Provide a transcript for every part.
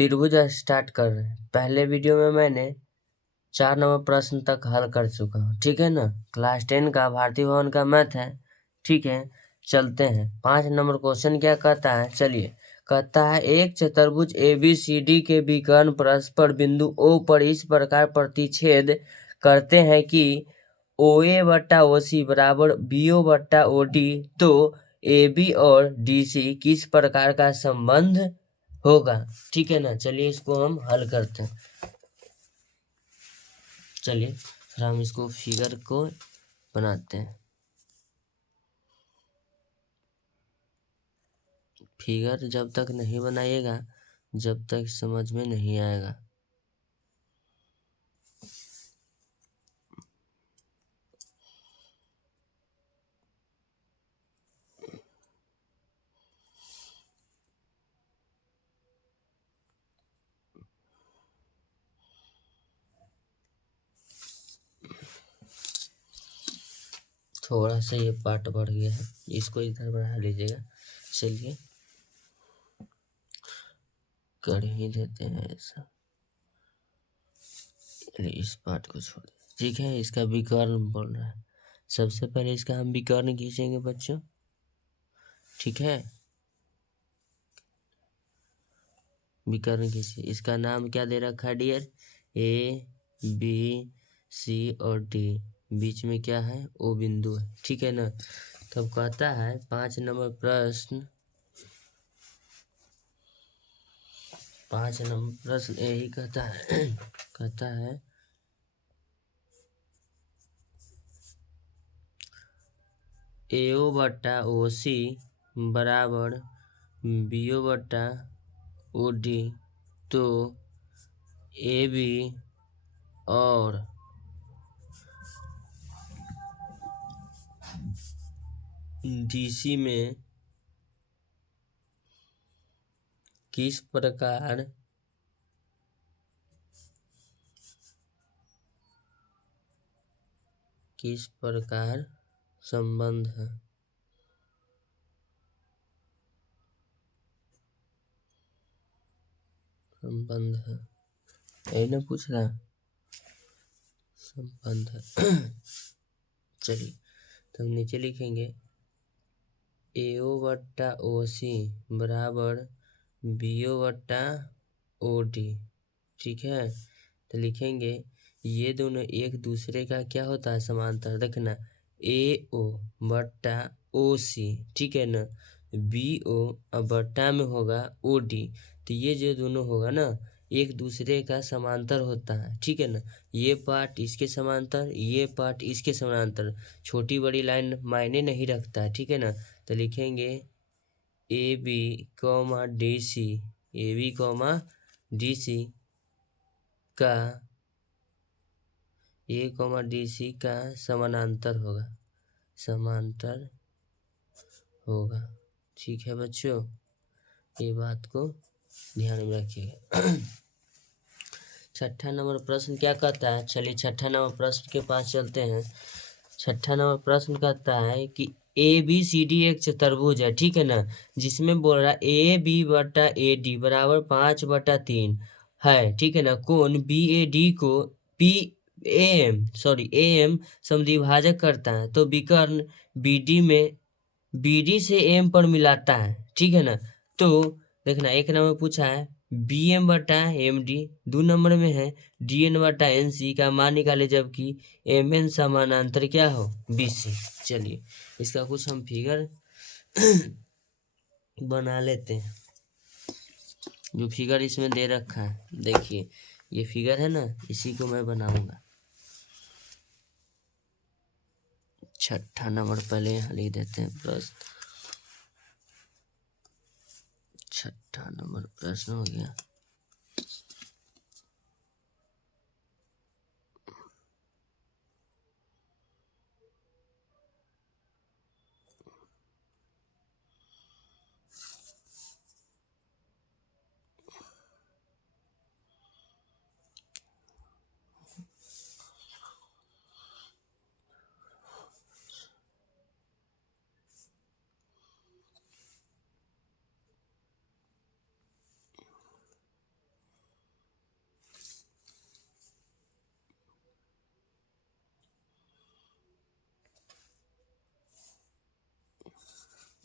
त्रिभुज स्टार्ट कर रहे हैं। पहले वीडियो में मैंने 4 नंबर प्रश्न तक हल कर चुका हूँ, ठीक है ना। क्लास 10 का भारतीय भवन का मैथ है, ठीक है। चलते हैं 5 नंबर क्वेश्चन क्या कहता है, चलिए। कहता है एक चतुर्भुज ABCD के विकर्ण परस्पर बिंदु O पर इस प्रकार प्रतिच्छेद करते हैं कि OA बट्टा OC बराबर BO बट्टा OD, तो AB और DC किस प्रकार का संबंध होगा, ठीक है ना। चलिए इसको हम हल करते हैं। चलिए फिर हम इसको फिगर को बनाते हैं। फिगर जब तक नहीं बनाइएगा जब तक समझ में नहीं आएगा। थोड़ा सा ये पार्ट बढ़ गया है, इसको इधर बढ़ा लीजिएगा। चलिए कर ही देते हैं ऐसा। इस पार्ट को छोड़ दें, ठीक है। इसका विकर्ण बोल रहा है। सबसे पहले इसका हम विकर्ण खींचेंगे बच्चों, ठीक है। विकर्ण खींचिए। इसका नाम क्या दे रखा है डियर, ABC और D, बीच में क्या है, O बिंदु है, ठीक है ना। तब कहता है 5 नंबर प्रश्न, 5 नंबर प्रश्न यही कहता है कहता है AO बट्टा OC बराबर BO बट्टा OD, तो AB और DC में किस प्रकार संबंध है। संबंध है, यही ना पूछ रहा है, संबंध है। चलिए तो हम नीचे लिखेंगे AO बट्टा OC बराबर BO बट्टा OD, ठीक है। तो लिखेंगे ये दोनों एक दूसरे का क्या होता है, समांतर। देखना AO बट्टा OC, ठीक है ना। BO अब बट्टा में होगा OD, तो ये जो दोनों होगा ना एक दूसरे का समांतर होता है, ठीक है ना। ये पार्ट इसके समांतर, ये पार्ट इसके समांतर, छोटी बड़ी लाइन मायने नहीं रखता है, ठीक है ना। तो लिखेंगे AB comma DC, AB comma DC का A कॉमा DC का समानांतर होगा, समांतर होगा, ठीक है बच्चों। ये बात को ध्यान में रखिएगा। छठा नंबर प्रश्न क्या कहता है, चलिए छठा नंबर प्रश्न के पास चलते हैं। छठा नंबर प्रश्न कहता है कि ABCD एक चतुर्भुज है, ठीक है ना, जिसमें बोल रहा है AB बटा AD बराबर 5/3 है, ठीक है ना। कोण BAD को AM समद्विभाजक करता है, तो विकर्ण BD में BD से AM पर मिलाता है, ठीक है ना। तो देखना एक नंबर पूछा है BM बटा MD, 2 नंबर में है DN बटा NC का मान निकाले जबकि MN समानांतर क्या हो, BC। चलिए इसका कुछ हम फिगर बना लेते हैं। जो फिगर इसमें दे रखा है, देखिए ये फिगर है ना, इसी को मैं बनाऊंगा। छठा नंबर पहले यहाँ लिख देते हैं प्रश्न। छठा नंबर प्रश्न हो गया।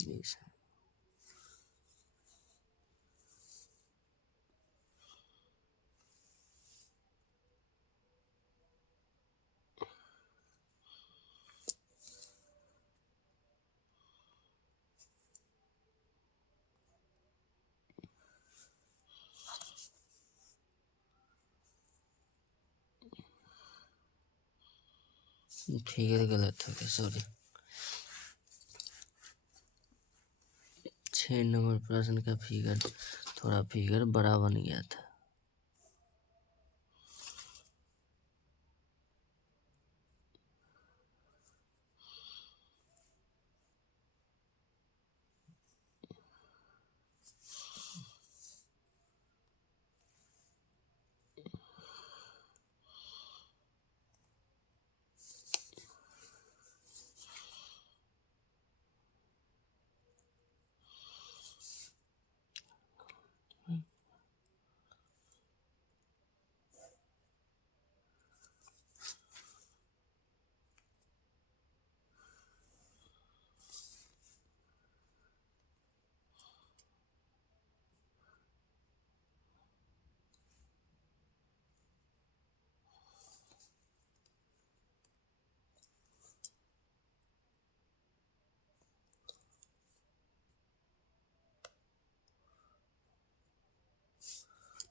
20 है। फिगर गलत हो गया, सॉरी। 6 नंबर प्रश्न का फिगर थोड़ा बड़ा बन गया था।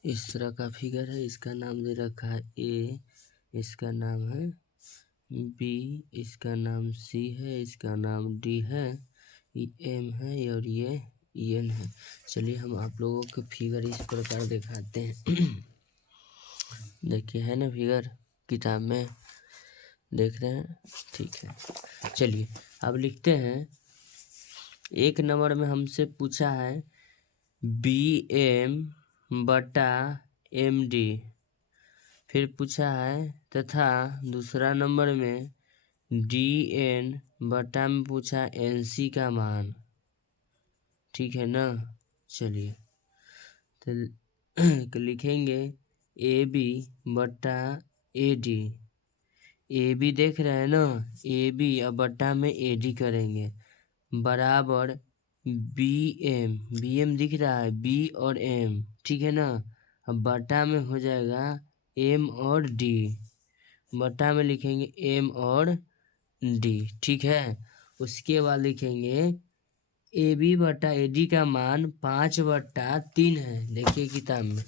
इस तरह का फिगर है। इसका नाम दे रखा है ए, इसका नाम है बी, इसका नाम सी है, इसका नाम डी है, ये एम है और ये एन है। चलिए हम आप लोगों को फिगर इस प्रकार दिखाते हैं। देखिए है ना फिगर, किताब में देख रहे हैं, ठीक है। चलिए अब लिखते हैं। 1 नंबर में हमसे पूछा है बी एम बटा एम डी, फिर पूछा है तथा दूसरा नंबर में डी एन बटा में पूछा एन सी का मान, ठीक है ना। चलिए तो लिखेंगे ए बी बटा ए डी। ए बी देख रहे हैं ना, ए बी अब बटा में ए डी करेंगे, बराबर बी एम दिख रहा है, बी और एम, ठीक है ना। अब बटा में हो जाएगा एम और डी, बटा में लिखेंगे एम और डी, ठीक है। उसके बाद लिखेंगे ए बी बटा ए डी का मान 5/3 है। देखिए किताब में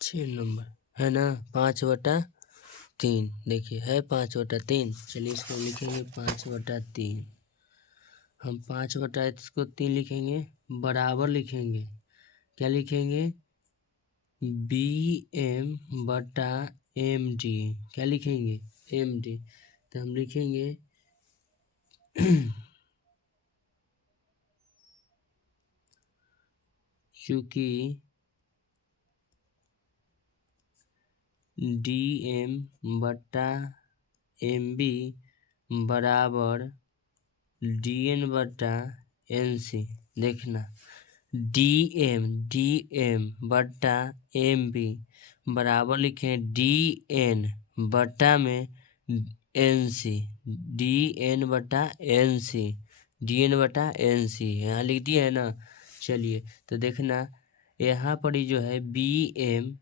6 नंबर है ना, 5/3। देखिए है 5/3। चलिए इसको लिखेंगे 5/3। हम 5/3 लिखेंगे, बराबर लिखेंगे, क्या लिखेंगे, बी एम बटा एम डी, क्या लिखेंगे, एम डी। तो हम लिखेंगे चूंकि डी एम बटा एम बी बराबर डी एन बटा एन सी। देखना डी एम बटा एम बी बराबर लिखें डी एन बटा में एन सी, डी एन बटा एन सी, डी एन बटा एन सी यहाँ लिख दिया है ना। चलिए तो देखना यहाँ पर जो है बी एम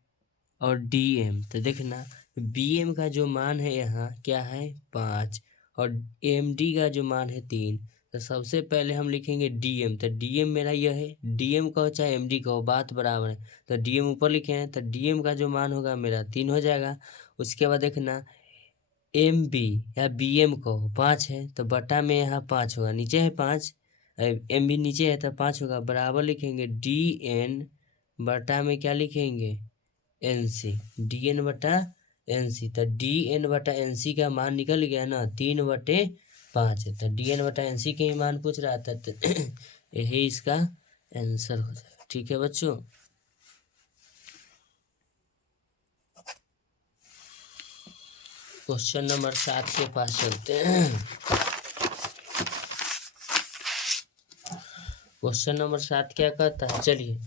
और डी एम, तो देखना बी एम का जो मान है यहाँ क्या है 5 और एम डी का जो मान है 3। तो सबसे पहले हम लिखेंगे डी एम, तो डी एम मेरा यह है, डी एम कहो चाहे एम डी कहो बात बराबर है। तो डी एम ऊपर लिखे हैं, तो डी एम का जो मान होगा मेरा 3 हो जाएगा। उसके बाद देखना एम बी या बी एम कहो 5 है, तो बटा में यहाँ 5 होगा, नीचे है 5, एम बी नीचे है तो 5 होगा, बराबर लिखेंगे डी एन बटा में क्या लिखेंगे एन सी, डी एन बटा एन सी। तो डी एन बटा एन सी का मान निकल गया ना 3/5 है। तो डी एन बटा एन सी के ही मान पूछ रहा था, तो यही इसका आंसर हो जाएगा, ठीक है बच्चों। क्वेश्चन नंबर 7 के पास चलते हैं। क्वेश्चन नंबर 7 क्या कहता है, चलिए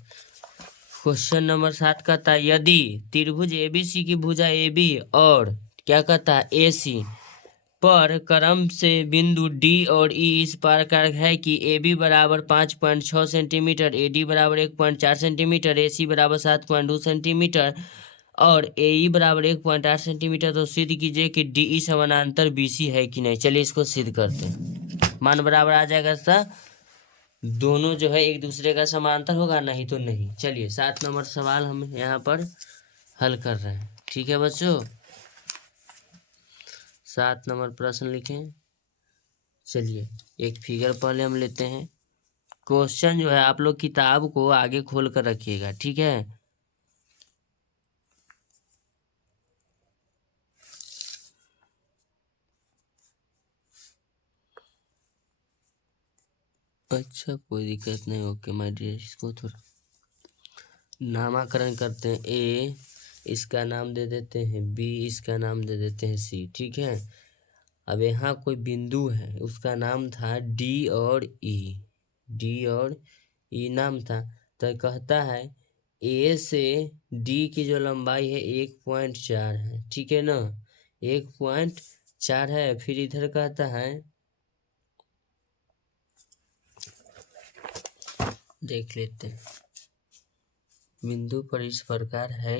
क्वेश्चन नंबर 7 कहता है यदि त्रिभुज एबीसी की भुजा AB और क्या कहता है ए सी पर क्रम से बिंदु डी और ई इस प्रकार है कि ए बी बराबर 5.6 सेंटीमीटर, ए डी बराबर 1.4 सेंटीमीटर, ए सी बराबर 7.2 सेंटीमीटर और ए ई बराबर 1.8 सेंटीमीटर। तो सिद्ध कीजिए कि डी ई समानांतर बी सी है कि नहीं। चलिए इसको सिद्ध करते हैं। मान बराबर आ जाएगा सा दोनों जो है एक दूसरे का समांतर होगा, नहीं तो नहीं। चलिए 7 नंबर सवाल हम यहाँ पर हल कर रहे हैं। ठीक है बच्चों, 7 नंबर प्रश्न लिखें। चलिए एक फिगर पहले हम लेते हैं। क्वेश्चन जो है आप लोग किताब को आगे खोल कर रखिएगा, ठीक है। अच्छा कोई दिक्कत नहीं, ओके माय डियर। इसको थोड़ा नामकरण करते हैं। ए इसका नाम दे देते हैं, बी इसका नाम दे देते हैं, सी। ठीक है। अब यहाँ कोई बिंदु है, उसका नाम था डी और ई। डी और ई नाम था। तो कहता है ए से डी की जो लंबाई है 1.4 है, ठीक है ना। 1.4 है। फिर इधर कहता है, देख लेते हैं। बिंदु पर इस प्रकार है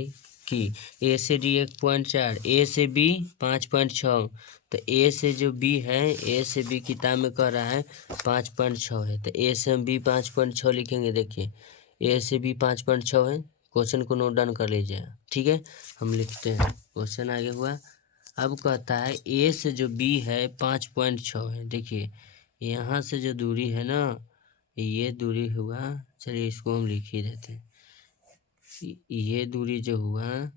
कि ए से डी 1.4, ए से बी 5.6। तो ए से जो बी है, ए से बी किताब में कह रहा है 5.6 है। तो ए से हम बी 5.6 लिखेंगे। देखिए ए से बी 5.6 है। क्वेश्चन को नोट डाउन कर लीजिए, ठीक है। हम लिखते हैं, क्वेश्चन आगे हुआ। अब कहता है ए से जो बी है 5.6 है। देखिए यहाँ से जो दूरी है ना, ये दूरी हुआ। चलिए इसको हम लिख ही देते हैं। ये दूरी जो हुआ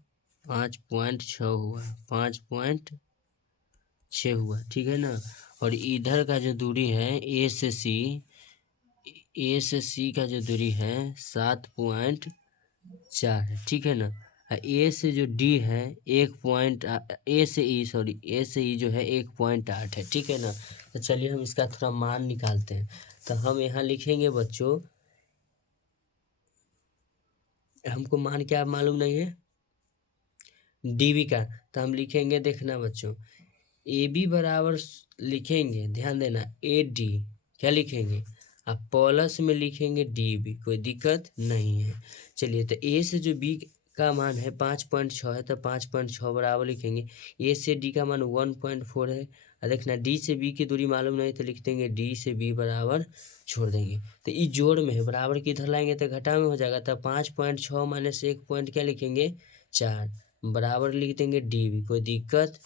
5.6 हुआ, 5.6 हुआ, ठीक है ना। और इधर का जो दूरी है ए से सी, ए से सी का जो दूरी है 7.4 है, ठीक है ना। ए से जो डी है ए से ई, सॉरी, ए से ई जो है 1.8 है, ठीक है ना। तो चलिए हम इसका थोड़ा मान निकालते हैं। तो हम यहाँ लिखेंगे बच्चों, हमको मान क्या मालूम नहीं है, डीवी का। तो हम लिखेंगे, देखना बच्चों, ए बी बराबर लिखेंगे, ध्यान देना, ए डी क्या लिखेंगे, अब प्लस में लिखेंगे डी बी, कोई दिक्कत नहीं है। चलिए तो ए से जो बी का मान है 5.6 है, तो 5.6 बराबर लिखेंगे। ए से डी का मान 1.4 है। और देखना डी से बी की दूरी मालूम नहीं, तो लिख देंगे डी से बी बराबर छोड़ देंगे। तो ये जोड़ में है, बराबर किधर लाएंगे तो घटा में हो जाएगा। तो 5.6 माइनस 1 पॉइंट क्या लिखेंगे, 4 बराबर लिख देंगे डी बी, कोई दिक्कत।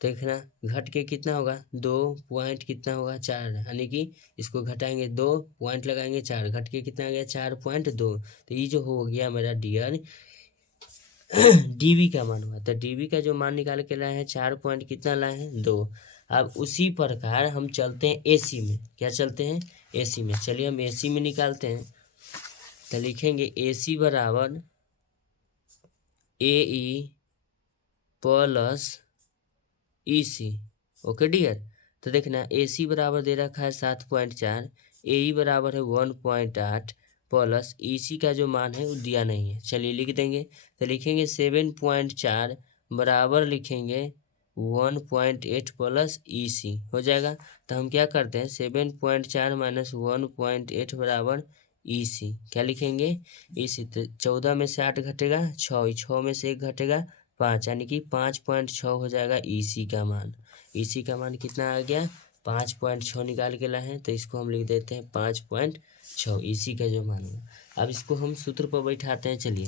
देखना घट के कितना होगा, 2 पॉइंट कितना होगा, 4, यानी कि इसको घटाएंगे 2 पॉइंट लगाएंगे 4, घट के कितना आ गया, 4.2। तो ये जो हो गया मेरा डियर डीवी का मान हुआ। तो डीवी का जो मान निकाल के लाए हैं 4 पॉइंट कितना लाए हैं, 2। अब उसी प्रकार हम चलते हैं एसी में। क्या चलते हैं, एसी में। चलिए हम एसी में निकालते हैं। तो लिखेंगे एसी बराबर A E plus E C. Okay dear. तो देखना ए सी बराबर दे रखा है 7.4, ए ई बराबर है 1.8 प्लस ई सी का जो मान है वो दिया नहीं है। चलिए लिख देंगे। तो लिखेंगे 7.4 बराबर लिखेंगे 1.8 प्लस ई सी हो जाएगा। तो हम क्या करते हैं, 7.4 माइनस 1.8 बराबर ई सी, क्या लिखेंगे, ई सी। तो 14 में से 8 घटेगा 6, 6 में से 1 घटेगा 5, यानी कि 5.6 हो जाएगा ईसी का मान। ईसी का मान कितना आ गया, 5.6 निकाल के लाए हैं। तो इसको हम लिख देते हैं 5.6, ईसी का जो मान हुआ। अब इसको हम सूत्र पर बैठाते हैं। चलिए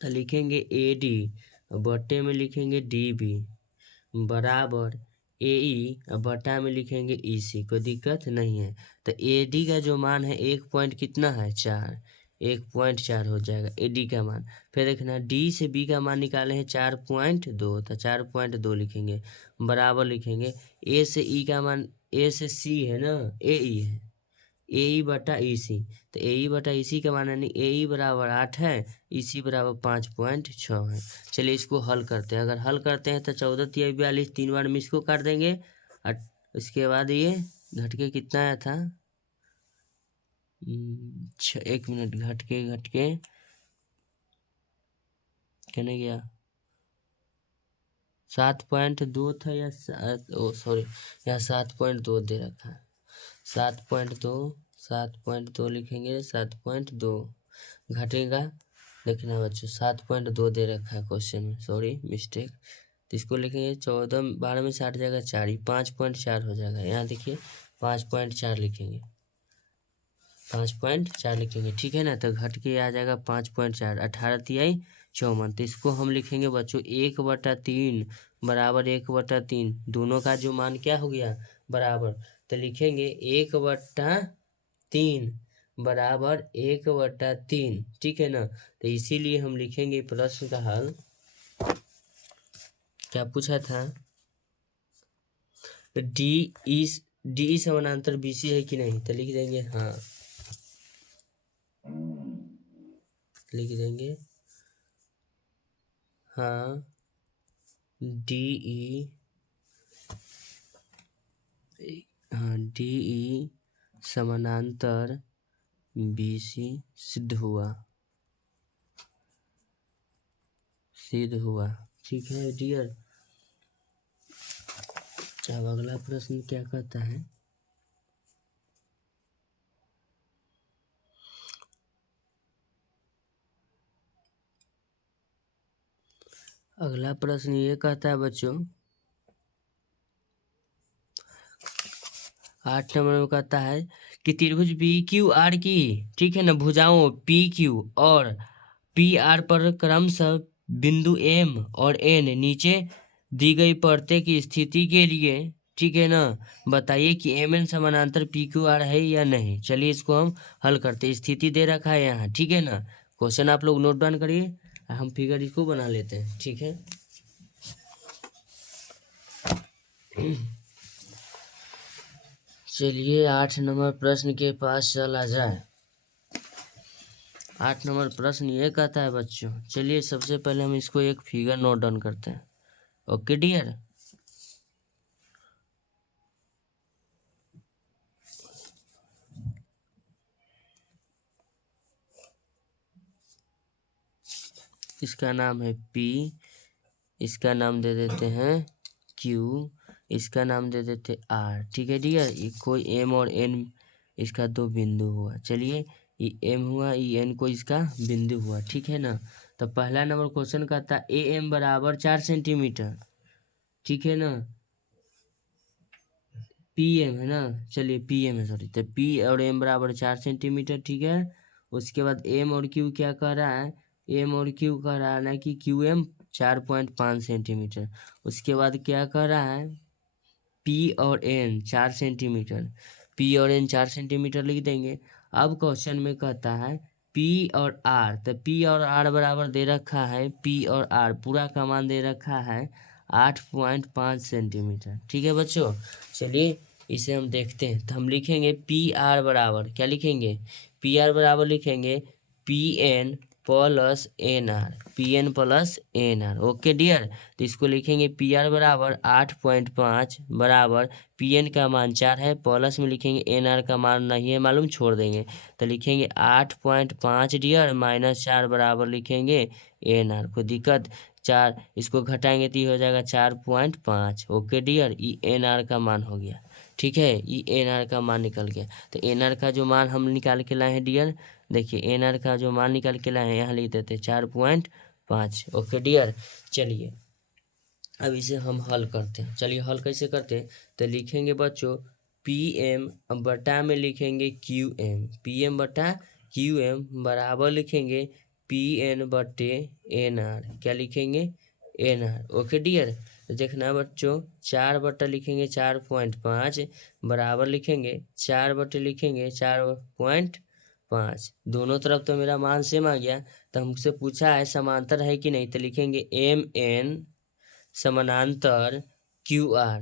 तो लिखेंगे ए डी, बट्टे में लिखेंगे डी बी बराबर ए ई, बटा में लिखेंगे ई सी, कोई दिक्कत नहीं है। तो ए डी का जो मान है 1 पॉइंट कितना है, 4, 1.4 हो जाएगा ए डी का मान। फिर देखना डी से बी का मान निकाले हैं 4.2, तो 4.2 लिखेंगे बराबर लिखेंगे ए से ई का मान, ए से सी है ना, ए ई है, ए ई बटा ई सी। तो ए ई बटा ई सी का मान यानी ए ई बराबर 8 है, ई सी बराबर 5.6 है। चलिए इसको हल करते हैं। अगर हल करते हैं तो 14 तिया 42, 3 बार में इसको कर देंगे। और उसके बाद ये घट के कितना आया था, 1 मिनट, घट के कहने गया 7.2 था या सॉरी, यहाँ 7.2 दे रखा है। 7.2 लिखेंगे, 7.2 घटेगा, देखना बच्चों 7.2 दे रखा है क्वेश्चन में, सॉरी मिस्टेक। तो इसको लिखेंगे 14 12 में से 8 जाएगा 4 ही, 5.4 हो जाएगा। यहाँ देखिए 5.4 लिखेंगे, 5.4 लिखेंगे, ठीक है ना। तो घट के आ जाएगा 5.4, 18 तिहाई 54। तो इसको हम लिखेंगे बच्चों 1/3 बराबर 1/3, दोनों का जो मान क्या हो गया बराबर। तो लिखेंगे 1/3 बराबर 1/3, ठीक है ना। तो इसीलिए हम लिखेंगे प्रश्न का हल, क्या पूछा था, डी समानांतर बीसी है कि नहीं। तो लिख देंगे हाँ, लिख देंगे हाँ, डी ई समानांतर बीसी सिद्ध हुआ, ठीक है डियर। अब अगला प्रश्न क्या कहता है, अगला प्रश्न ये कहता है बच्चों 8 नंबर में कहता है कि त्रिभुज पी क्यू आर की, ठीक है ना, भुजाओं पी क्यू और पी आर पर क्रमशः बिंदु एम और एन नीचे दी गई प्रत्येक की स्थिति के लिए, ठीक है ना, बताइए कि एम एन समानांतर पी क्यू आर है या नहीं। चलिए इसको हम हल करते हैं। स्थिति दे रखा है यहाँ, ठीक है ना। क्वेश्चन आप लोग नोट डाउन करिए, हम फिगर इसको बना लेते हैं, ठीक है। चलिए 8 नंबर प्रश्न के पास चला जाए। 8 नंबर प्रश्न ये कहता है बच्चों, चलिए सबसे पहले हम इसको एक फिगर नोट डाउन करते हैं। ओके डियर, इसका नाम है P, इसका नाम दे देते हैं Q, इसका नाम दे देते R, ठीक है डियर। ये कोई M और N इसका दो बिंदु हुआ। चलिए ये M हुआ, ये N को इसका बिंदु हुआ, ठीक है ना। तो पहला नंबर क्वेश्चन कहता है AM बराबर 4 सेंटीमीटर, ठीक है ना। PM है ना, चलिए PM है, सॉरी। तो P और M बराबर 4 सेंटीमीटर, ठीक है। उसके बाद M और Q क्या कह रहा है, M और Q कह रहा है ना कि QM 4.5 सेंटीमीटर। उसके बाद क्या कह रहा है, P और N 4 सेंटीमीटर, P और N 4 सेंटीमीटर लिख देंगे। अब क्वेश्चन में कहता है P और R, तो P और R बराबर दे रखा है, P और R पूरा का मान दे रखा है 8.5 सेंटीमीटर, ठीक है बच्चों। चलिए इसे हम देखते हैं। तो हम लिखेंगे PR बराबर, क्या लिखेंगे, PR बराबर लिखेंगे PN plus NR, PN plus NR, okay dear. तो इसको लिखेंगे PR बराबर 8.5 बराबर PN का मान 4 है, प्लस में लिखेंगे NR का मान नहीं है मालूम, छोड़ देंगे। तो लिखेंगे 8.5 डियर माइनस 4 बराबर लिखेंगे NR, कोई दिक्कत, 4 इसको घटाएंगे तो ये हो जाएगा 4.5, ओके डियर। ई NR का मान हो गया, ठीक है, ई NR का मान निकल गया। तो NR का जो मान हम निकाल के लाए हैं डियर, देखिए NR का जो मान निकाल के लाए हैं यहाँ लिख देते 4.5, ओके डियर। चलिए अब इसे हम हल करते हैं। चलिए हल कैसे करते हैं, तो लिखेंगे बच्चों PM बटा में लिखेंगे QM, PM बटा QM बराबर लिखेंगे PN बटे NR, क्या लिखेंगे NR, ओके डियर। तो देखना बच्चों 4 बटा लिखेंगे 4.5 बराबर लिखेंगे 4 बटे लिखेंगे 4.5, दोनों तरफ तो मेरा मान सेम आ गया। तो हमसे पूछा है समांतर है कि नहीं, तो लिखेंगे MN समानांतर QR,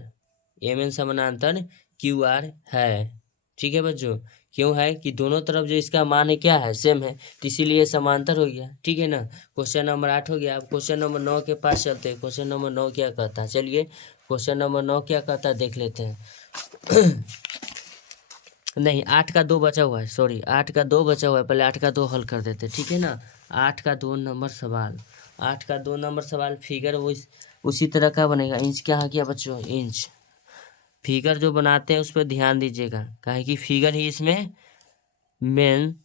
MN समानांतर QR है, ठीक है बच्चों। क्यों है कि दोनों तरफ जो इसका मान है क्या है, सेम है, तो इसीलिए समांतर हो गया, ठीक है ना। क्वेश्चन नंबर 8 हो गया। अब क्वेश्चन नंबर 9 के पास चलते हैं। क्वेश्चन नंबर 9 क्या कहता है, चलिए क्वेश्चन नंबर 9 क्या कहता है देख लेते हैं। नहीं 8 का 2 बचा हुआ है, सॉरी 8 का 2 बचा हुआ है, पहले 8 का 2 हल कर देते, ठीक है ना। 8 का 2 नंबर सवाल, 8 का 2 नंबर सवाल फिगर वो उसी तरह का बनेगा। इंच क्या आ गया बच्चों, इंच। फिगर जो बनाते हैं उस पर ध्यान दीजिएगा, काहे कि फिगर ही इसमें मेन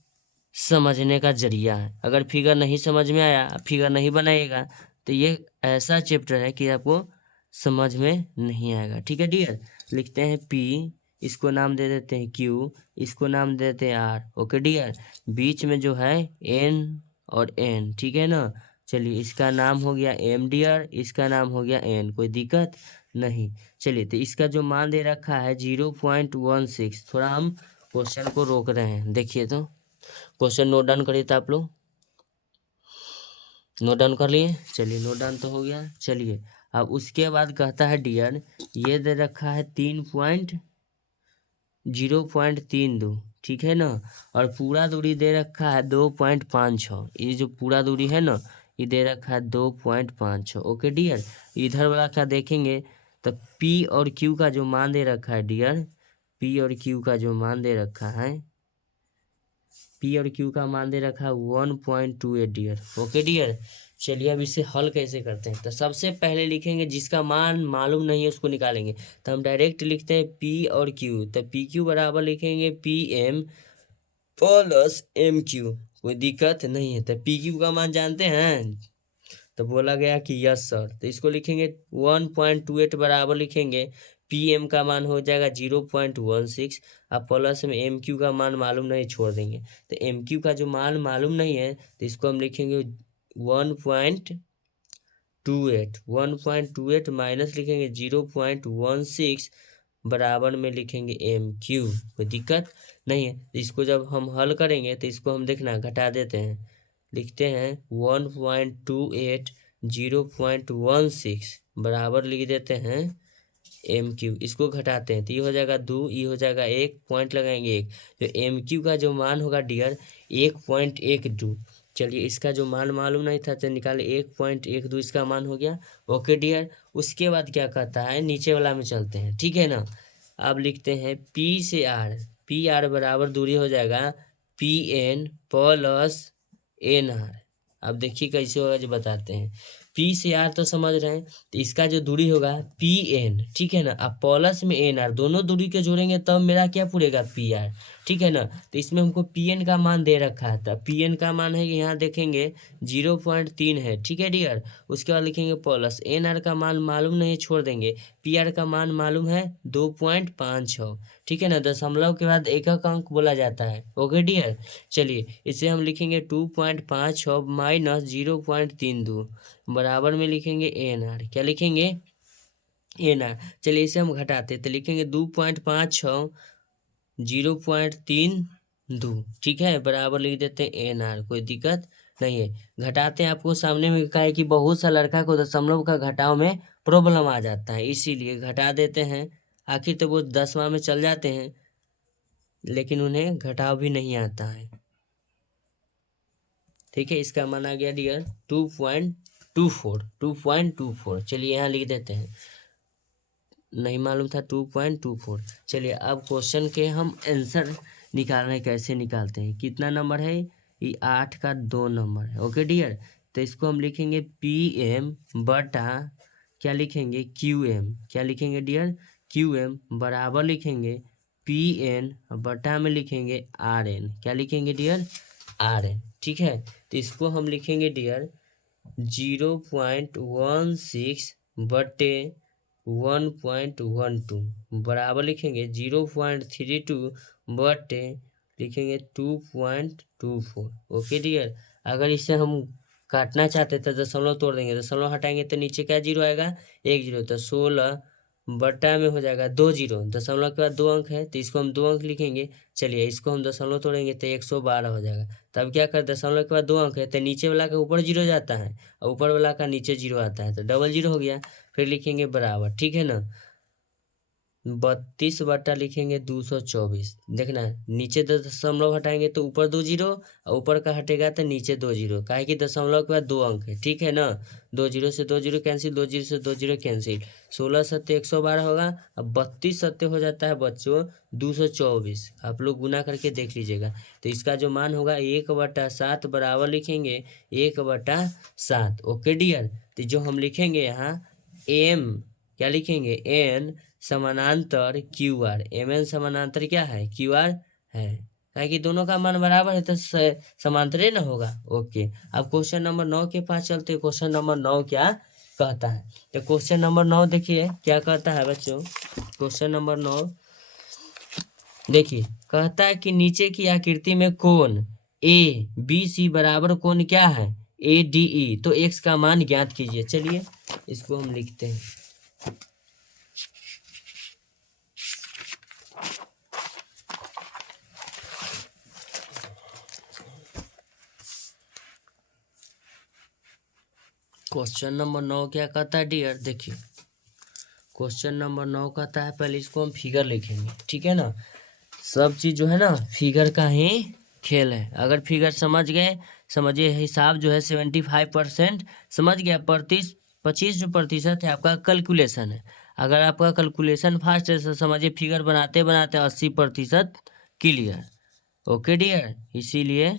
समझने का जरिया है। अगर फिगर नहीं समझ में आया, फिगर नहीं बनाइएगा, तो ये ऐसा चैप्टर है कि आपको समझ में नहीं आएगा। ठीक है डियर, लिखते हैं पी, इसको नाम दे देते हैं क्यू, इसको नाम दे देते हैं आर। ओके डियर, बीच में जो है एन और एन, ठीक है ना। चलिए इसका नाम हो गया एम डियर, इसका नाम हो गया एन, कोई दिक्कत नहीं। चलिए तो इसका जो मान दे रखा है 0.16। थोड़ा हम क्वेश्चन को रोक रहे हैं, देखिए तो क्वेश्चन नोट डाउन करिए। तो आप लोग नोट डाउन कर लिए, चलिए नोट डाउन तो हो गया। चलिए अब उसके बाद कहता है डियर, ये दे रखा है 3.0.32, ठीक है ना। और पूरा दूरी दे रखा है 2.56। ये जो पूरा दूरी है ना, ये दे रखा है 2.56। ओके डियर, इधर वाला क्या देखेंगे तो पी और क्यू का जो मान दे रखा है डियर, पी और क्यू का जो मान दे रखा है, पी और क्यू का मान दे रखा है 1.28 डियर। ओके डियर, चलिए अब इसे हल कैसे करते हैं। तो सबसे पहले लिखेंगे जिसका मान मालूम नहीं है उसको निकालेंगे। तो हम डायरेक्ट लिखते हैं पी और क्यू। तो पी क्यू बराबर लिखेंगे P M plus M Q, कोई दिक्कत नहीं है। तो पी क्यू का मान जानते हैं, तो बोला गया कि यस सर। तो इसको लिखेंगे 1.28 बराबर लिखेंगे पी एम का मान हो जाएगा 0.16। अब प्लस में एम क्यू का मान मालूम नहीं, छोड़ देंगे। तो एम क्यू का जो मान मालूम नहीं है तो इसको हम लिखेंगे 1.28। 1.28 माइनस लिखेंगे 0.16 बराबर में लिखेंगे एम क्यू, कोई दिक्कत नहीं है। इसको जब हम हल करेंगे तो इसको हम देखना घटा देते हैं, लिखते हैं 1.28 0.16 बराबर लिख देते हैं एम क्यू। इसको घटाते हैं तो ये हो जाएगा 2, ये हो जाएगा 1, पॉइंट लगाएंगे 1। जो एम क्यू का जो मान होगा डियर 1.12। चलिए इसका जो मान मालूम नहीं था तो निकाले 1.12, इसका मान हो गया। ओके डियर, उसके बाद क्या कहता है, नीचे वाला में चलते हैं, ठीक है ना। अब लिखते हैं पी से आर, पी आर बराबर दूरी हो जाएगा P N plus N R. अब देखिए कैसे होगा जो बताते हैं। पी से आर तो समझ रहे हैं, तो इसका जो दूरी होगा पी एन, ठीक है ना। अब प्लस में एन आर, दोनों दूरी के जोड़ेंगे तब मेरा क्या पूरेगा पी आर, ठीक है ना। तो इसमें हमको पी एन का मान दे रखा है, तब पी एन का मान है कि यहाँ देखेंगे 0.3 है, ठीक है डियर। उसके बाद लिखेंगे प्लस एन आर का मान मालूम नहीं, छोड़ देंगे। पी आर का मान मालूम है 2.56, ठीक है ना। दशमलव के बाद एकक अंक बोला जाता है। ओके डियर, चलिए इसे हम लिखेंगे 2.56 माइनस 0.32 बराबर में लिखेंगे एन आर। क्या लिखेंगे, एन आर। चलिए इसे हम घटाते तो लिखेंगे 2.56 0.32, ठीक है, बराबर लिख देते हैं एन आर, कोई दिक्कत नहीं है। घटाते हैं, आपको सामने में कहा है कि बहुत सा लड़का को दशमलव का घटाव में प्रॉब्लम आ जाता है, इसीलिए घटा देते हैं। आखिर तो वो 10वां में चल जाते हैं लेकिन उन्हें घटाव भी नहीं आता है, ठीक है। इसका मान आ गया डियर 2.24, 2.24। चलिए यहाँ लिख देते हैं, नहीं मालूम था 2.24। चलिए अब क्वेश्चन के हम आंसर निकाल रहे हैं, कैसे निकालते हैं। कितना नंबर है, ये 8 का 2 नंबर है। ओके डियर, तो इसको हम लिखेंगे पी एम बटा क्या लिखेंगे क्यू एम, क्या लिखेंगे डियर क्यू एम बराबर लिखेंगे पी एन बटा में लिखेंगे आर एन, क्या लिखेंगे डियर आर एन, ठीक है। तो इसको हम लिखेंगे डियर 0.16 बटे 1.12 बराबर लिखेंगे 0.32 बटे लिखेंगे 2.24। ओके डियर, अगर इसे हम काटना चाहते तो दशमलव तोड़ देंगे, दशमलव हटाएंगे तो नीचे क्या जीरो आएगा, 1 जीरो। तो 16 बटा में हो जाएगा 2 जीरो, दशमलव के बाद 2 अंक है तो इसको हम 2 अंक लिखेंगे। चलिए इसको हम दशमलव तोड़ेंगे तो 112 हो जाएगा। तब क्या कर, दशमलव के बाद 2 अंक है तो नीचे वाला का ऊपर जीरो जाता है और ऊपर वाला का नीचे जीरो आता है, तो डबल जीरो हो गया। फिर लिखेंगे बराबर, ठीक है ना। 32 बटा लिखेंगे 224। देखना नीचे दशमलव हटाएंगे तो ऊपर 2 जीरो और ऊपर का हटेगा तो नीचे 2 जीरो, काहे कि दशमलव के बाद 2 अंक है, ठीक है ना। 2 जीरो से 2 जीरो कैंसिल, 2 जीरो से 2 जीरो कैंसिल। 16 सत्ते 112 होगा। अब 32 सत्ते हो जाता है बच्चों 224। आप लोग गुना करके देख लीजिएगा। तो इसका जो मान होगा 1/7 बराबर लिखेंगे 1/7। ओके डियर, तो जो हम लिखेंगे यहाँ एम क्या लिखेंगे, एन समानांतर क्यू आर, एम एन समानांतर क्या है, क्यू आर है, ताकि दोनों का मान बराबर है तो समांतरे न होगा। ओके, अब क्वेश्चन नंबर 9 के पास चलते हैं। क्वेश्चन नंबर 9 क्या कहता है, तो क्वेश्चन नंबर 9 देखिए क्या कहता है बच्चों। क्वेश्चन नंबर 9 देखिए, कहता है कि नीचे की आकृति में कोण ए बी सी बराबर कोण क्या है, ए डी ई, तो एक्स का मान ज्ञात कीजिए। चलिए इसको हम लिखते हैं। क्वेश्चन नंबर 9 क्या कहता है डियर, देखिए क्वेश्चन नंबर 9 कहता है, पहले इसको हम फिगर लिखेंगे, ठीक है ना। सब चीज जो है ना फिगर का ही खेल है। अगर फिगर समझ गए, समझिए हिसाब जो है 75% समझ गया, 25 जो प्रतिशत है आपका कैलकुलेशन है। अगर आपका कैलकुलेशन फास्ट है तो समझिए फिगर बनाते बनाते 80% क्लियर। ओके डियर, इसीलिए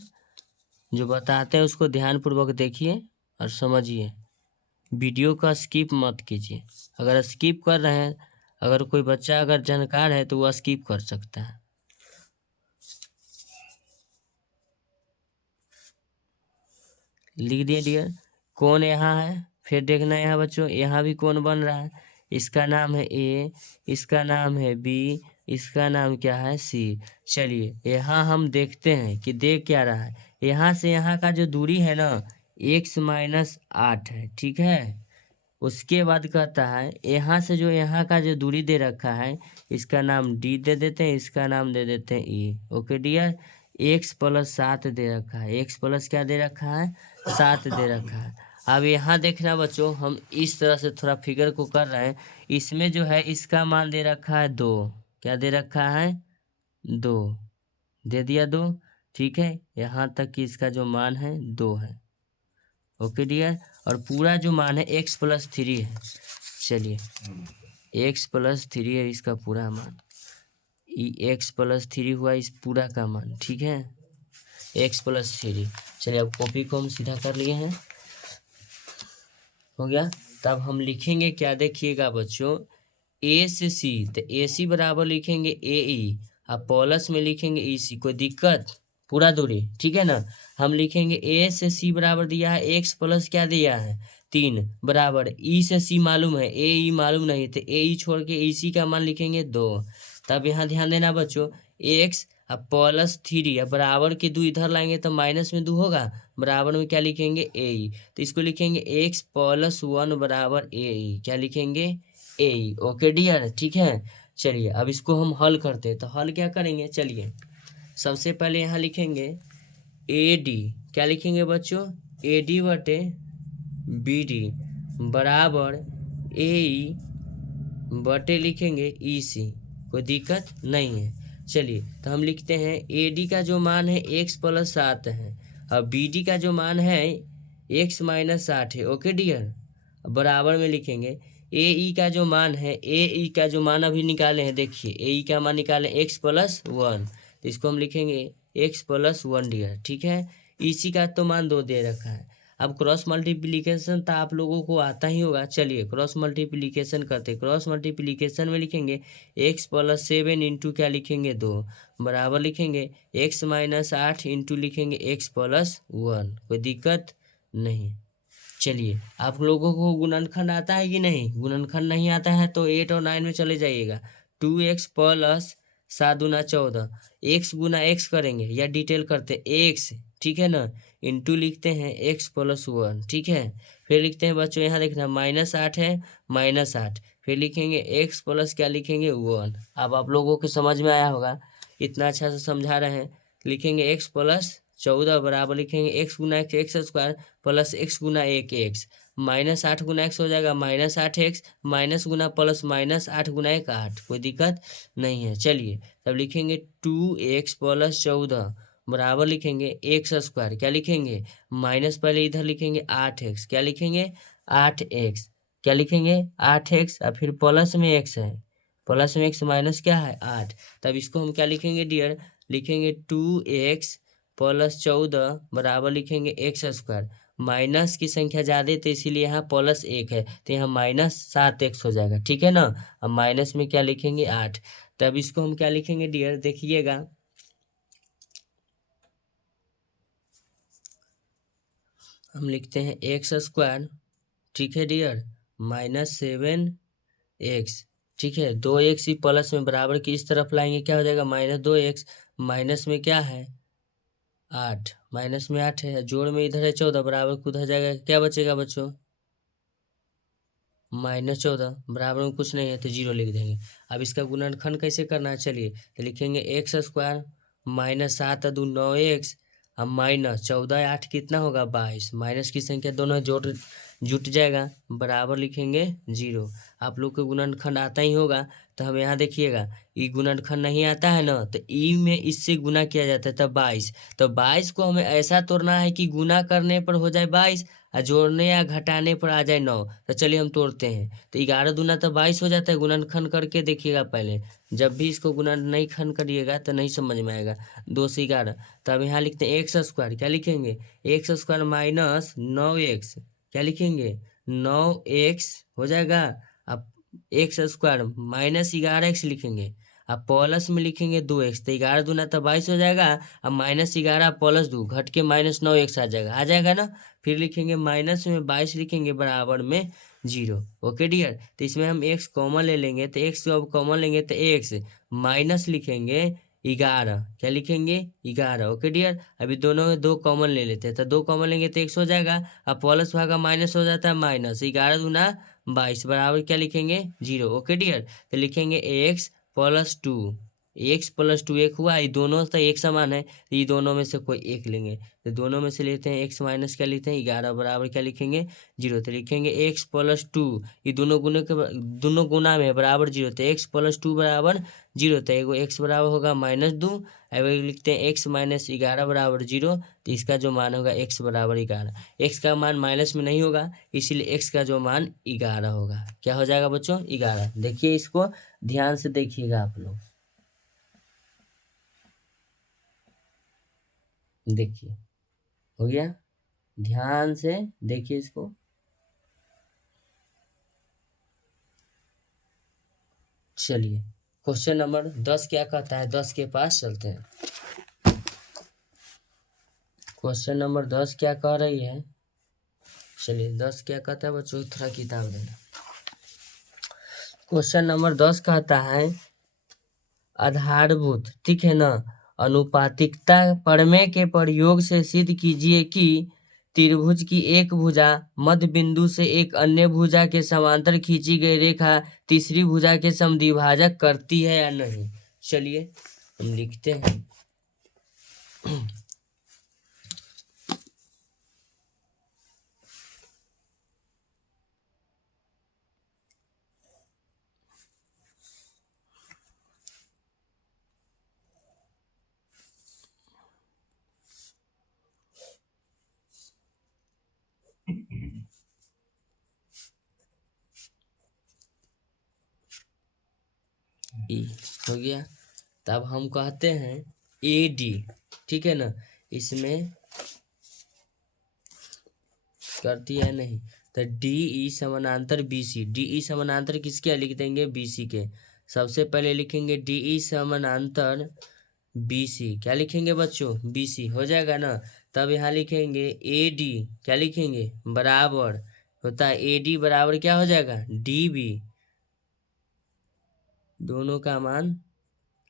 जो बताते हैं उसको ध्यानपूर्वक देखिए और समझिए, वीडियो का स्किप मत कीजिए। अगर स्किप कर रहे हैं, अगर कोई बच्चा अगर जानकार है तो वह स्किप कर सकता है। लिख दिए डियर, कौन यहाँ है, फिर देखना है यहाँ बच्चों, यहाँ भी कौन बन रहा है। इसका नाम है ए, इसका नाम है बी, इसका नाम क्या है सी। चलिए यहाँ हम देखते हैं कि देख क्या रहा है। यहाँ से यहाँ का जो दूरी है ना x-8 है, ठीक है। उसके बाद कहता है यहाँ से जो यहाँ का जो दूरी दे रखा है इसका नाम डी दे देते हैं, इसका नाम दे देते हैं ई। ओके डियर, x+7 दे रखा है, x प्लस क्या दे रखा है 7 दे रखा है। अब यहाँ देखना बच्चों, हम इस तरह से थोड़ा फिगर को कर रहे हैं। इसमें जो है इसका मान दे रखा है 2, क्या दे रखा है 2, दे दिया 2, ठीक है। यहाँ तक कि इसका जो मान है 2 है। ओके डियर, और पूरा जो मान है x+3 है। चलिए x+3 है इसका पूरा मान, x+3 हुआ इस पूरा का मान, ठीक है, x+3। चलिए अब कॉपी को हम सीधा कर लिए हैं, हो गया। तब हम लिखेंगे क्या, देखिएगा बच्चों, ए से सी, तो ए सी बराबर लिखेंगे ए ई, अब प्लस में लिखेंगे ई सी, कोई दिक्कत, पूरा दूरी, ठीक है ना। हम लिखेंगे ए से सी बराबर दिया है एक्स प्लस क्या दिया है 3 बराबर ई से सी मालूम है, ए ई मालूम नहीं, तो ए ई छोड़ के ई सी का मान लिखेंगे 2। तब यहाँ ध्यान देना बच्चों, एक्स अब +3, अब बराबर के 2 इधर लाएंगे तो माइनस में 2 होगा, बराबर में क्या लिखेंगे ए ई, तो इसको लिखेंगे x+1 बराबर ए ई, क्या लिखेंगे ए ई। ओके डियर, ठीक है। चलिए अब इसको हम हल करते हैं, तो हल क्या करेंगे, चलिए सबसे पहले यहाँ लिखेंगे ए डी, क्या लिखेंगे बच्चों, ए डी बटे बी डी बराबर ए ई बटे लिखेंगे ई सी, कोई दिक्कत नहीं है। चलिए तो हम लिखते हैं ए डी का जो मान है x+7 है, और बी डी का जो मान है x-8 है। ओके डियर, बराबर में लिखेंगे ए ई का जो मान है, ए ई का जो मान अभी निकाले हैं, देखिए ए ई का मान निकाले x+1, तो इसको हम लिखेंगे x+1 डियर, ठीक है। ई सी का तो मान 2 दे रखा है। अब क्रॉस मल्टीप्लिकेशन तो आप लोगों को आता ही होगा, चलिए क्रॉस मल्टीप्लिकेशन करते। क्रॉस मल्टीप्लिकेशन में लिखेंगे x+7 इंटू क्या लिखेंगे 2 बराबर लिखेंगे x-8 इंटू लिखेंगे x+1, कोई दिक्कत नहीं। चलिए आप लोगों को गुणनखंड आता है कि नहीं, गुणनखंड नहीं आता है तो 8 और 9 में चले जाइएगा। 2x प्लस 7 दूना 14, x गुना x करेंगे या डिटेल करते x, ठीक है ना, इंटू लिखते हैं x+1, ठीक है। फिर लिखते हैं बच्चों, यहाँ देखना -8 है, -8, फिर लिखेंगे x प्लस क्या लिखेंगे 1। अब आप लोगों को समझ में आया होगा, इतना अच्छा से समझा रहे हैं। लिखेंगे x+14 बराबर लिखेंगे x गुना x² प्लस x गुना 1x, -8 गुना x हो जाएगा -8x, माइनस गुना प्लस -8 गुना 1 8, कोई दिक्कत नहीं है। चलिए तब लिखेंगे 2x प्लस 14 बराबर लिखेंगे x², क्या लिखेंगे माइनस, पहले इधर लिखेंगे 8x, क्या लिखेंगे 8x, क्या लिखेंगे 8x, और फिर प्लस में x है, प्लस में x माइनस क्या है 8। तब इसको हम क्या लिखेंगे डियर, लिखेंगे 2x प्लस 14 बराबर लिखेंगे x² माइनस की संख्या ज़्यादा है तो इसीलिए यहाँ प्लस 1 है, तो यहाँ -7x हो जाएगा, ठीक है ना। अब माइनस में क्या लिखेंगे 8, तब इसको हम क्या लिखेंगे डियर, देखिएगा, हम लिखते हैं x², ठीक है डियर, -7x, ठीक है। 2x ही प्लस में बराबर की इस तरफ लाएंगे, क्या हो जाएगा -2x, माइनस में क्या है 8, माइनस में 8 है, जोड़ में इधर है 14, बराबर को उधर जाएगा, क्या बचेगा बच्चों -14, बराबर में कुछ नहीं है तो 0 लिख देंगे। अब इसका गुणनखंड कैसे करना है, चलिए तो लिखेंगे x² -7×2 9x, अब -14 8 कितना होगा 22, माइनस की संख्या दोनों जोड़ जुट जाएगा, बराबर लिखेंगे 0। आप लोग को गुणनखंड आता ही होगा, तो हम यहाँ देखिएगा ई गुणनखंड नहीं आता है ना, तो ई में इससे गुना किया जाता है तब 22, तो 22 को हमें ऐसा तोड़ना है कि गुना करने पर हो जाए 22 और जोड़ने या घटाने पर आ जाए 9। तो चलिए हम तोड़ते हैं, तो 11 दूना तो 22 हो जाता है, गुणनखंड करके देखिएगा पहले, जब भी इसको गुणन नहीं खंड करिएगा तो नहीं समझ में आएगा। 2 से 11, तो अब यहाँ लिखते हैं x², क्या लिखेंगे x² -9x, क्या लिखेंगे 9x हो जाएगा। अब x² -11x लिखेंगे, अब प्लस में लिखेंगे 2x, तो 11 दूना तो 22 हो जाएगा, अब -11 + 2 घट के -9x आ जाएगा ना। फिर लिखेंगे माइनस में 22 लिखेंगे, बराबर में 0। ओके डियर, तो इसमें हम x कॉमन ले लेंगे, तो x को अब कॉमन लेंगे तो x माइनस लिखेंगे 11, क्या लिखेंगे 11। ओके डियर, अभी दोनों में 2 कॉमन ले लेते हैं, तो 2 कॉमन लेंगे तो x हो जाएगा, अब प्लस भागा माइनस हो जाता है माइनस, 11 दूना 22, बराबर क्या लिखेंगे 0। ओके डियर, तो लिखेंगे x + 2, x + 2 1 हुआ, ये दोनों तो एक समान है, तो ये दोनों में से कोई एक लेंगे, तो दोनों में से लेते हैं x माइनस क्या लेते हैं 11, बराबर क्या लिखेंगे 0, तो लिखेंगे x + 2, ये दोनों गुना में है, बराबर 0, तो x + 2 बराबर 0, तो एगो x बराबर होगा -2, अब एक लिखते हैं x - 11 बराबर 0, तो इसका जो मान होगा x बराबर 11, x का मान माइनस में नहीं होगा, इसीलिए x का जो मान 11 होगा, क्या हो जाएगा बच्चों 11। देखिए इसको ध्यान से देखिएगा आप लोग, देखिए हो गया, ध्यान से देखिए इसको। चलिए क्वेश्चन नंबर 10 क्या कहता है, 10 के पास चलते हैं। क्वेश्चन नंबर 10 क्या कह रही है, चलिए 10 क्या कहता है बच्चों, थोड़ा किताब देना। क्वेश्चन नंबर 10 कहता है आधारभूत, ठीक है ना, अनुपातिकता प्रमेय के प्रयोग से सिद्ध कीजिए कि त्रिभुज की एक भुजा मध्य बिंदु से एक अन्य भुजा के समांतर खींची गई रेखा तीसरी भुजा के समद्विभाजक करती है या नहीं। चलिए हम लिखते हैं ई हो गया, तब हम कहते हैं AD, ठीक है ना, इसमें करती है नहीं, तो DE समानांतर BC, DE समानांतर किसके लिख देंगे BC के, सबसे पहले लिखेंगे DE समानांतर BC, क्या लिखेंगे बच्चों BC हो जाएगा ना। तब यहाँ लिखेंगे AD, क्या लिखेंगे बराबर होता है AD बराबर क्या हो जाएगा DB, दोनों का मान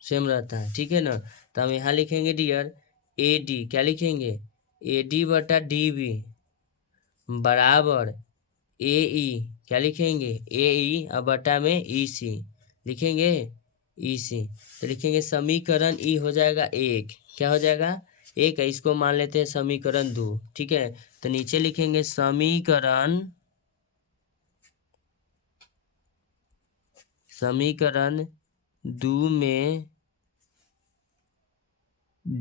सेम रहता है, ठीक है ना। तो हम यहाँ लिखेंगे डियर AD, क्या लिखेंगे AD बटा DB बराबर AE, क्या लिखेंगे AE अब बटा में EC, लिखेंगे EC, तो लिखेंगे समीकरण E हो जाएगा 1, क्या हो जाएगा 1 है, इसको मान लेते हैं समीकरण 2, ठीक है। तो नीचे लिखेंगे समीकरण 2 में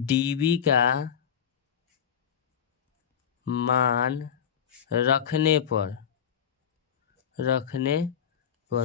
DB का मान रखने पर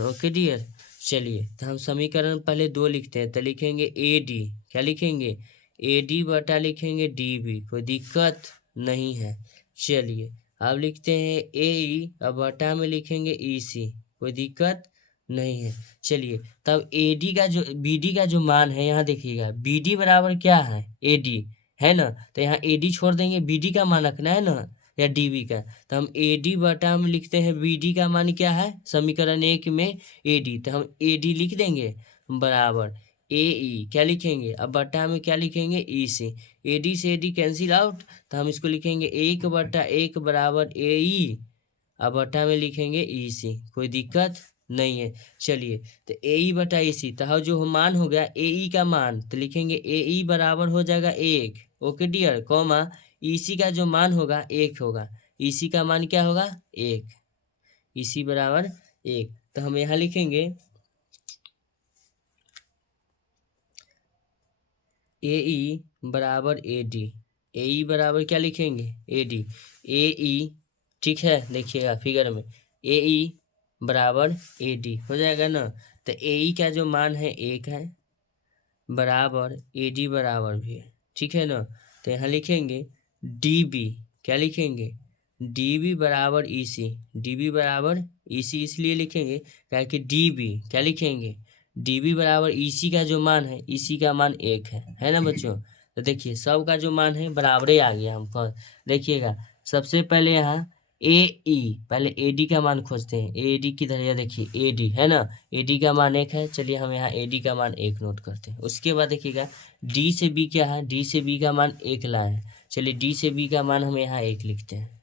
ओके डियर। चलिए तो हम समीकरण पहले 2 लिखते हैं, तो लिखेंगे AD, क्या लिखेंगे AD बटा लिखेंगे DB, कोई दिक्कत नहीं है। चलिए अब लिखते हैं ए ई, अब बटा में लिखेंगे ई सी, कोई दिक्कत नहीं है। चलिए तब ए डी का जो बी डी का जो मान है यहाँ देखिएगा, बी डी बराबर क्या है ए डी है ना, तो यहाँ ए डी छोड़ देंगे, बी डी का मान रखना है ना या डी बी का, तो हम ए डी बटा में लिखते हैं बी डी का मान क्या है समीकरण 1 में ए डी, तो हम ए डी लिख देंगे बराबर ए ई, क्या लिखेंगे अब बटा में क्या लिखेंगे ई सी, ए डी से ए डी कैंसिल आउट, तो हम इसको लिखेंगे 1/1 बराबर ए ई, अब बटा में लिखेंगे ई सी, कोई दिक्कत नहीं है। चलिए तो ए ई बटा ई सी, तो जो मान हो गया ए ई का मान, तो लिखेंगे ए ई बराबर हो जाएगा 1, ओके डियर, कॉमा ई सी का जो मान होगा 1 होगा, ई सी का मान क्या होगा 1, ई सी बराबर 1, तो हम यहाँ लिखेंगे ए ई बराबर ए डी, ए ई बराबर क्या लिखेंगे ए डी, ए ई ठीक है, देखिएगा फिगर में ए ई बराबर ए डी हो जाएगा ना, तो ए ई का जो मान है 1 है बराबर ए डी बराबर भी है, ठीक है ना, तो यहाँ लिखेंगे डी बी, क्या लिखेंगे डी बी बराबर ई सी, डी बी बराबर ई सी इसलिए लिखेंगे क्या कि डी बी क्या लिखेंगे डी बी बराबर ई सी का जो मान है, ई सी का मान 1 है ना बच्चों। तो देखिए सब का जो मान है बराबर ही आ गया हमको, देखिएगा सबसे पहले यहाँ ए ई, पहले ए डी का मान खोजते हैं, ए डी की तरह देखिए ए डी है ना, ए डी का मान 1 है, चलिए हम यहाँ ए डी का मान 1 नोट करते हैं। उसके बाद देखिएगा डी से बी क्या है, डी से बी का मान 1 लाए हैं, चलिए डी से बी का मान हम यहाँ 1 लिखते हैं।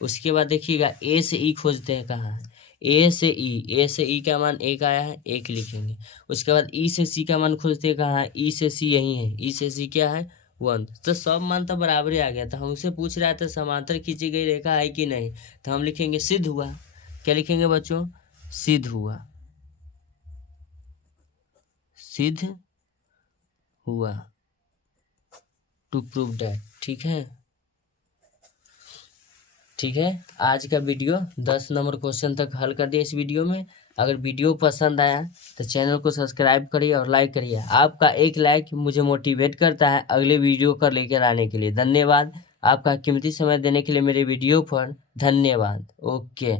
उसके बाद देखिएगा ए से ई खोजते हैं, कहाँ है ए से ई, ए से ई का मान 1 आया है 1 लिखेंगे। उसके बाद ई से सी का मान खोजते हैं, कहाँ है ई से सी यही है, ई से सी क्या है 1, तो सब मान तो बराबर ही आ गया था। हमसे पूछ रहा था समांतर खींची गई रेखा है कि नहीं, तो हम लिखेंगे सिद्ध हुआ, क्या लिखेंगे बच्चों सिद्ध हुआ, सिद्ध हुआ टू प्रूव दैट, ठीक है ठीक है। आज का वीडियो 10 नंबर क्वेश्चन तक हल कर दिया इस वीडियो में। अगर वीडियो पसंद आया तो चैनल को सब्सक्राइब करिए और लाइक करिए, आपका एक लाइक मुझे मोटिवेट करता है अगले वीडियो कर लेकर आने के लिए। धन्यवाद, आपका कीमती समय देने के लिए मेरे वीडियो पर धन्यवाद, ओके।